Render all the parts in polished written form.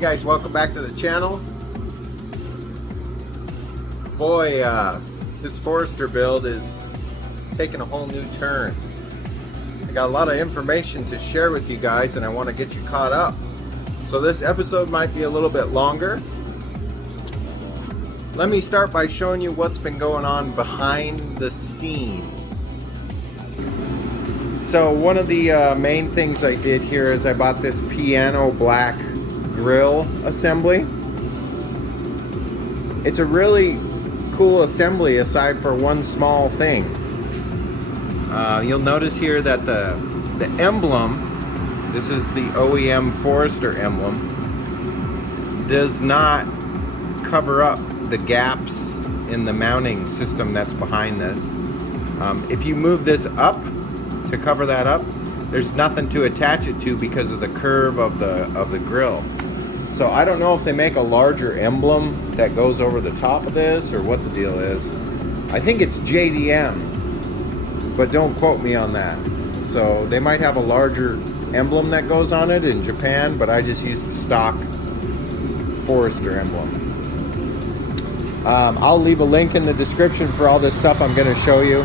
guys, welcome back to the channel. Boy, this Forester build is taking a whole new turn. I got a lot of information to share with you guys and I want to get you caught up. So this episode might be a little bit longer. Let me start by showing you what's been going on behind the scenes. So one of the main things I did here is I bought this piano black grill assembly. It's a really cool assembly aside for one small thing. You'll notice here that the emblem, this is the OEM Forester emblem, does not cover up the gaps in the mounting system that's behind this. If you move this up to cover that up, there's nothing to attach it to because of the curve of the grill. So I don't know if they make a larger emblem that goes over the top of this or what the deal is. I think it's JDM, but don't quote me on that. So they might have a larger emblem that goes on it in Japan, but I just use the stock Forester emblem. I'll leave a link in the description for all this stuff I'm going to show you.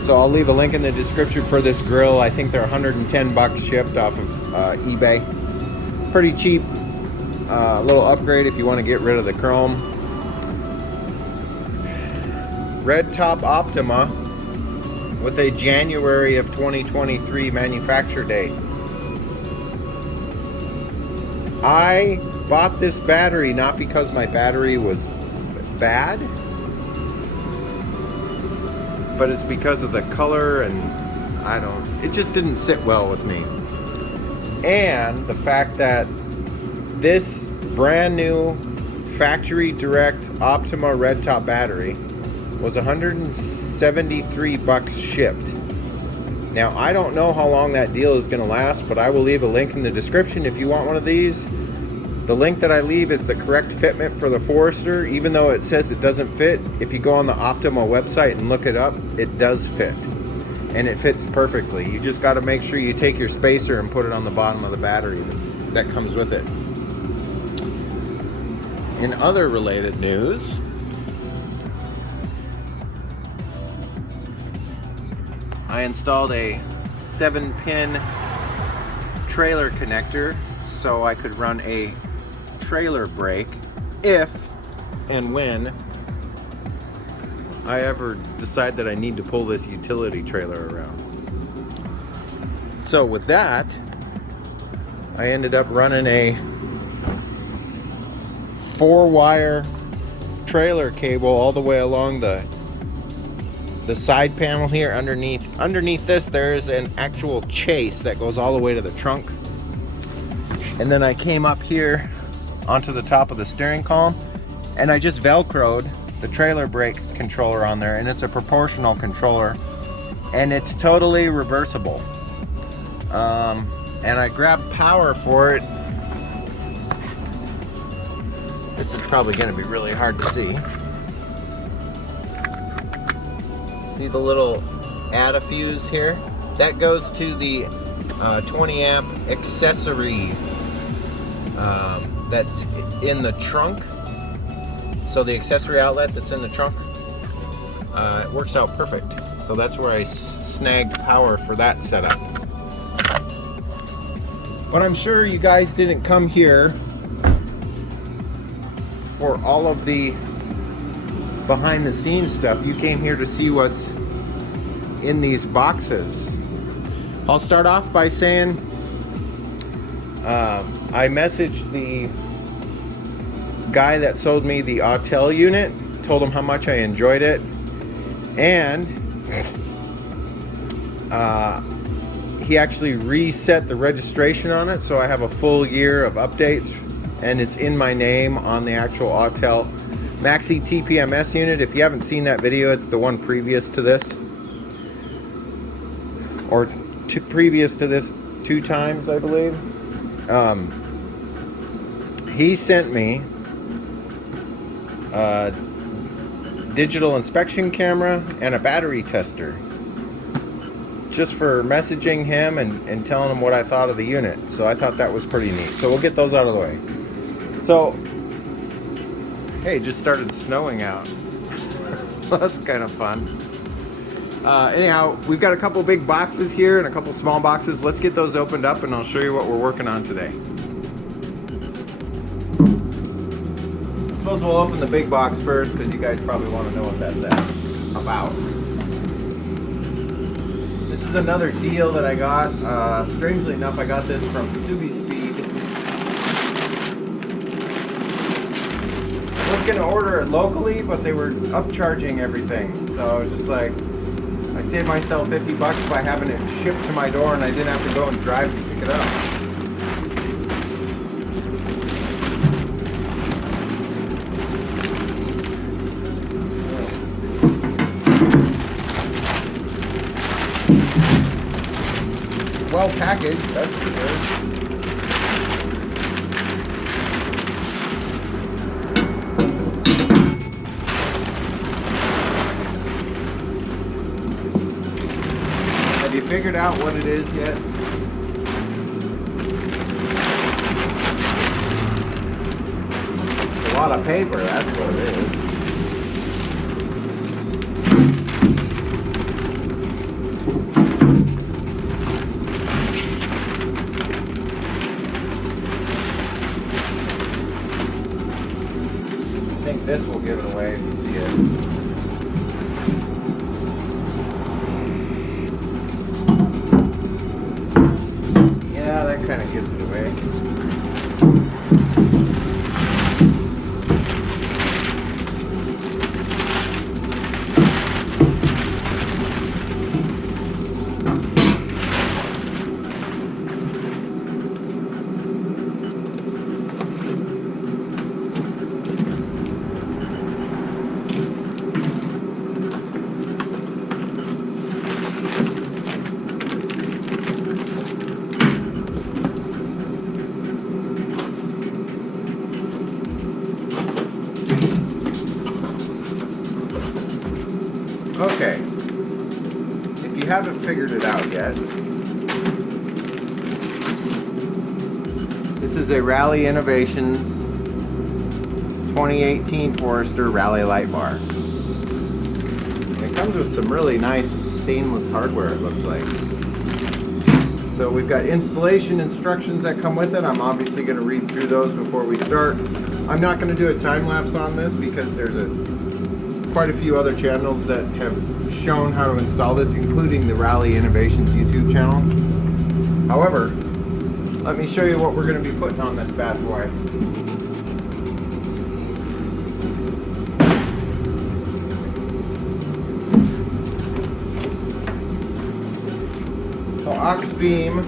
So I'll leave a link in the description for this grill. I think they're 110 bucks shipped off of eBay. Pretty cheap. Little upgrade if you want to get rid of the chrome. Red top Optima with a January of 2023 manufacture date. I bought this battery not because my battery was bad, but it's because of the color, and it just didn't sit well with me. And the fact that this brand new factory direct Optima red top battery was 173 bucks shipped. Now I don't know how long that deal is going to last, but I will leave a link in the description if you want one of these. The link that I leave is the correct fitment for the Forester. Even though it says it doesn't fit, if you go on the Optima website and look it up, it does fit. And it fits perfectly. You just got to make sure you take your spacer and put it on the bottom of the battery that comes with it. In other related news, I installed a 7-pin trailer connector so I could run a trailer brake if and when I ever decide that I need to pull this utility trailer around. So with that, I ended up running a 4-wire trailer cable all the way along the side panel here. Underneath this there's an actual chase that goes all the way to the trunk, and then I came up here onto the top of the steering column and I just velcroed the trailer brake controller on there, and it's a proportional controller and it's totally reversible. And I grabbed power for it. This is probably going to be really hard to see. See the little add fuse here? That goes to the 20 amp accessory that's in the trunk. So the accessory outlet that's in the trunk, it works out perfect. So that's where I snagged power for that setup. But I'm sure you guys didn't come here for all of the behind the scenes stuff. You came here to see what's in these boxes. I'll start off by saying I messaged the guy that sold me the Autel unit, told him how much I enjoyed it, and he actually reset the registration on it, so I have a full year of updates, and it's in my name on the actual Autel Maxi TPMS unit. If you haven't seen that video, it's the one previous to this, or previous to this 2 times, I believe. He sent me a digital inspection camera and a battery tester, just for messaging him and telling him what I thought of the unit. So I thought that was pretty neat. So we'll get those out of the way. So, hey, it just started snowing out. That's kind of fun. Anyhow, we've got a couple big boxes here and a couple small boxes. Let's get those opened up and I'll show you what we're working on today. I suppose we'll open the big box first because you guys probably want to know what that's about. This is another deal that I got. Strangely enough, I got this from Subi Speed. I was gonna order it locally, but they were upcharging everything. So I was just like, I saved myself 50 bucks by having it shipped to my door and I didn't have to go and drive to pick it up. Well packaged, that's for sure. Have you figured out what it is yet? It's a lot of paper, that's what it is. I think this will give it away if you see it. Kind of gives it away. Okay, if you haven't figured it out yet, this is a Rally Innovations 2018 Forester Rally Light Bar. And it comes with some really nice stainless hardware, it looks like. So we've got installation instructions that come with it. I'm obviously going to read through those before we start. I'm not going to do a time lapse on this because there's quite a few other channels that have shown how to install this, including the Rally Innovations YouTube channel. However, let me show you what we're going to be putting on this bad boy. So aux beam,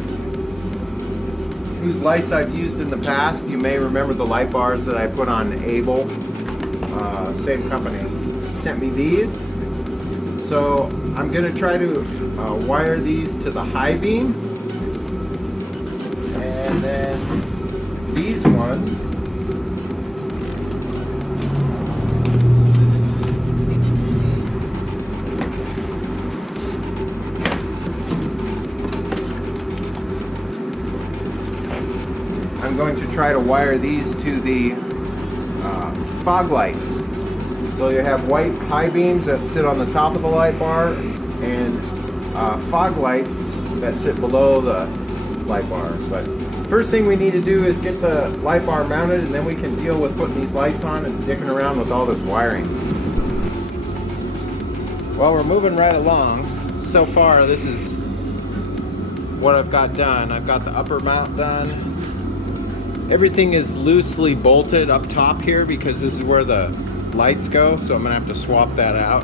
whose lights I've used in the past. You may remember the light bars that I put on Able, same company. Sent me these, so I'm going to try to wire these to the high beam, and then these ones I'm going to try to wire these to the fog lights. So you have white high beams that sit on the top of the light bar and fog lights that sit below the light bar. But first thing we need to do is get the light bar mounted, and then we can deal with putting these lights on and dicking around with all this wiring. Well, we're moving right along. So far, this is what I've got done. I've got the upper mount done. Everything is loosely bolted up top here because this is where the lights go, so I'm gonna have to swap that out.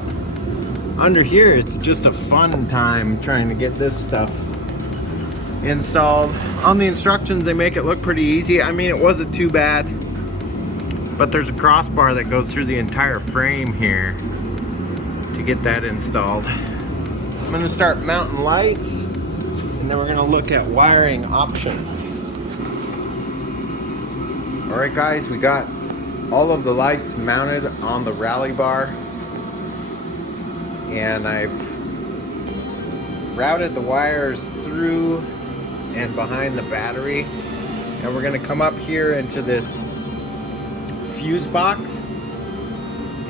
Under here, it's just a fun time trying to get this stuff installed. On the instructions, they make it look pretty easy. I mean, it wasn't too bad, but there's a crossbar that goes through the entire frame here to get that installed. I'm gonna start mounting lights, and then we're gonna look at wiring options. All right, guys, we got all of the lights mounted on the rally bar, and I've routed the wires through and behind the battery, and we're going to come up here into this fuse box.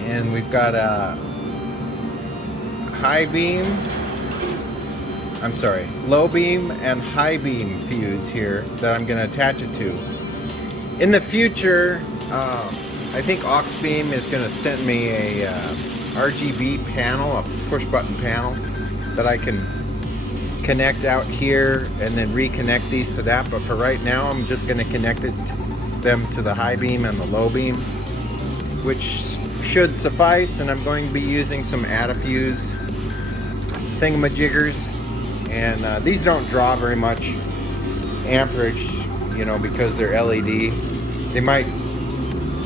And we've got a high beam, I'm sorry, low beam and high beam fuse here that I'm going to attach it to. In the future, I think Auxbeam is going to send me a RGB panel, a push button panel that I can connect out here and then reconnect these to that. But for right now, I'm just going to connect them to the high beam and the low beam, which should suffice. And I'm going to be using some Adafuse thingamajiggers, and these don't draw very much amperage, you know, because they're LED. They might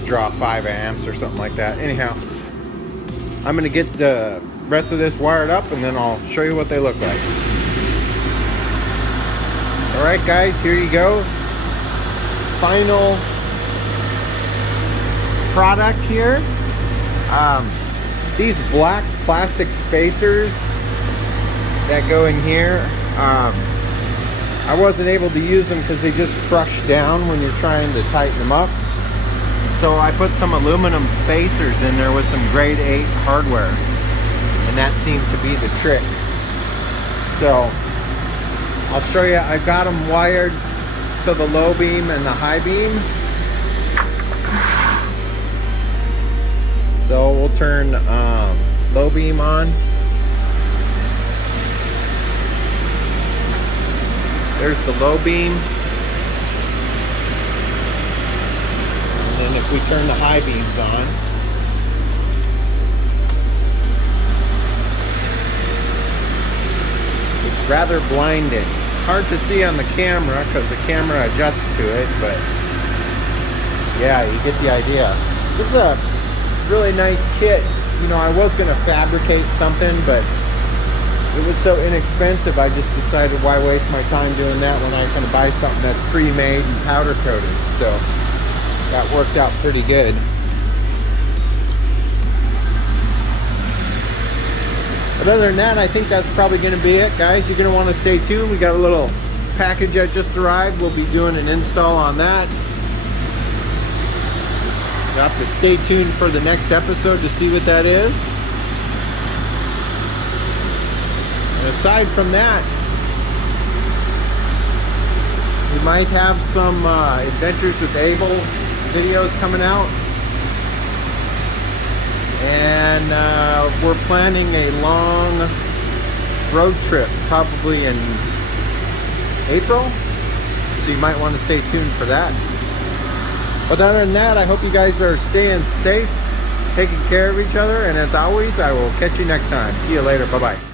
draw 5 amps or something like that. Anyhow, I'm going to get the rest of this wired up and then I'll show you what they look like. Alright guys, here you go. Final product here. These black plastic spacers that go in here, I wasn't able to use them because they just crush down when you're trying to tighten them up. So I put some aluminum spacers in there with some grade 8 hardware, and that seemed to be the trick. So I'll show you. I've got them wired to the low beam and the high beam. So we'll turn low beam on. There's the low beam. And then if we turn the high beams on, it's rather blinding. Hard to see on the camera because the camera adjusts to it, but yeah, you get the idea. This is a really nice kit. You know, I was going to fabricate something, but it was so inexpensive, I just decided why waste my time doing that when I can buy something that's pre-made and powder coated. So that worked out pretty good. But other than that, I think that's probably going to be it, guys. You're going to want to stay tuned. We got a little package that just arrived. We'll be doing an install on that. You'll have to stay tuned for the next episode to see what that is. And aside from that, we might have some Adventures with Abel videos coming out. And we're planning a long road trip, probably in April. So you might want to stay tuned for that. But other than that, I hope you guys are staying safe, taking care of each other. And as always, I will catch you next time. See you later. Bye-bye.